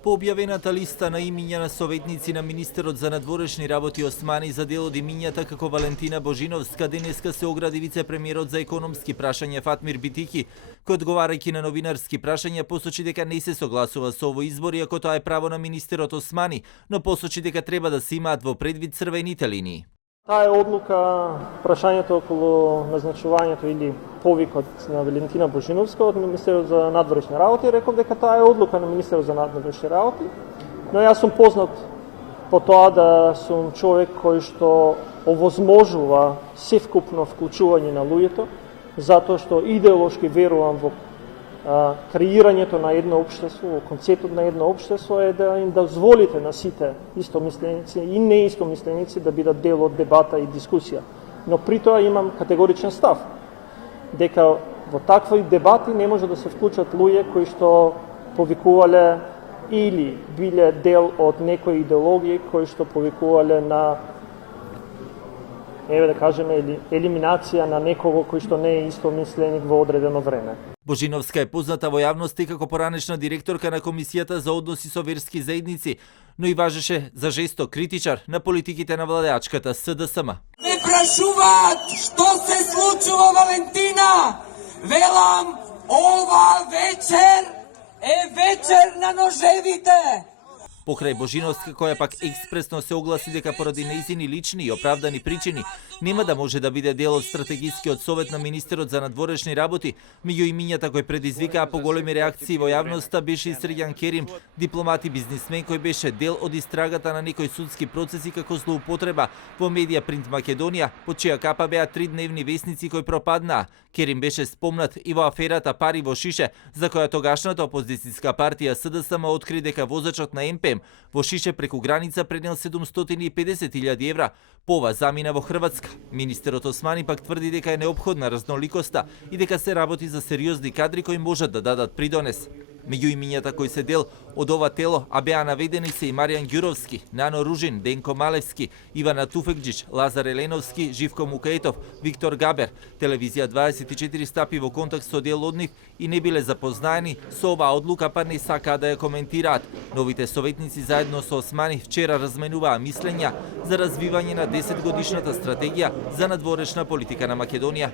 По објавената листа на имиња на советници на министерот за надворешни работи Османи за дел од имињата како Валентина Божиновска, денеска се огради вице-премиерот за економски прашања Фатмир Битики, кој одговарајќи на новинарски прашања посочи дека не се согласува со овој избор, иако тоа е право на министерот Османи, но посочи дека треба да се имаат во предвид црвените линии. Таа е одлука, прашањето околу назначувањето или повикот на Валентина Божиновска од Министерот за надворешни работи, реков дека таа е одлука на Министерот за надворешни работи, но јас сум познат по тоа да сум човек кој што овозможува севкупно вклучување на луѓето, затоа што идеолошки верувам во креирањето на едно општество, концептот на едно општество е да им дозволите на сите истомисленици и неистомисленици да бидат дел од дебата и дискусија. Но при тоа имам категоричен став, дека во такви дебати не може да се вклучат луѓе кои што повикувале или биле дел од некои идеологии кои што повикувале на да кажеме, елиминација на некого кој што не е истомисленик во одредено време. Божиновска е позната во јавноста како поранешна директорка на Комисијата за односи со верски заедници, но и важеше за жесток критичар на политиките на владеачката СДСМ. Ме прашуваат што се случува, Валентина. Велам, ова вечер е вечер на ножевите. Покрај Божиновска, која пак експресно се огласи дека поради нејзини лични и оправдани причини нема да може да биде дел од стратегискиот совет на министерот за надворешни работи, меѓу имињата кои предизвикаа поголеми реакции во јавноста беше и Срѓан Керим, дипломат и бизнисмен кој беше дел од истрагата на некои судски процеси како злоупотреба во Медија Принт Македонија, под чија капа беа 3 дневни весници кои пропаднаа. Керим беше спомнат и во аферата Пари во Шише, за која тогашната опозицијска партија СДСМ откри дека возачот на МПМ во Шише преку граница пренел 750.000 евра. По ова замина во Хрватска. Министерот Османи пак тврди дека е неопходна разноликоста и дека се работи за сериозни кадри кои можат да дадат придонес. Меѓу имињата кои се дел од ова тело, а беа наведени се и Маријан Ѓуровски, Нано Ружин, Денко Малевски, Ивана Туфекџич, Лазар Еленовски, Живко Мукаетов, Виктор Габер. Телевизија 24 стапи во контакт со дел од нив и не биле запознаени со оваа одлука, па не сакаа да ја коментираат. Новите советници заедно со Османи вчера разменуваа мислења за развивање на 10-годишната стратегија за надворешна политика на Македонија.